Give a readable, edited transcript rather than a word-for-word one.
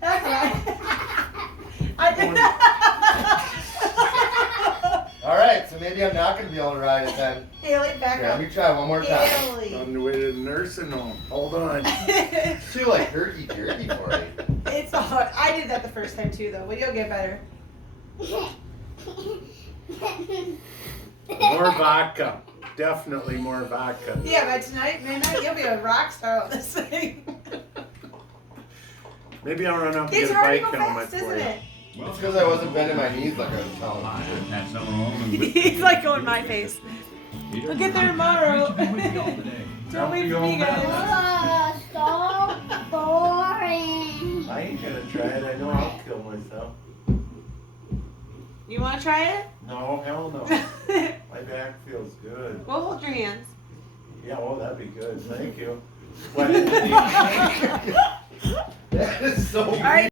That's right. I did. All right, so maybe I'm not going to be able to ride it then. Haley, back Yeah, up. let me try one more time. Haley. On the way to the nursing home. Hold on. It's too like herky-jerky for you. It's hard. I did that the first time too, though. But you'll get better. More vodka. Definitely more vodka. Yeah, but tonight, midnight, you'll be a rock star on this thing. Maybe I'll run up and It's get a hard to bike go helmet fast, for isn't you. it? It's because I wasn't bending my knees like I was telling you. At Summer Home and He's like going my face. We'll get there tomorrow. Don't wait for me, guys. So boring. I ain't gonna try it. I know I'll kill myself. You want to try it? No, hell no. My back feels good. We'll hold your hands. Yeah, oh, that'd be good. Thank you. That is so weird. All right.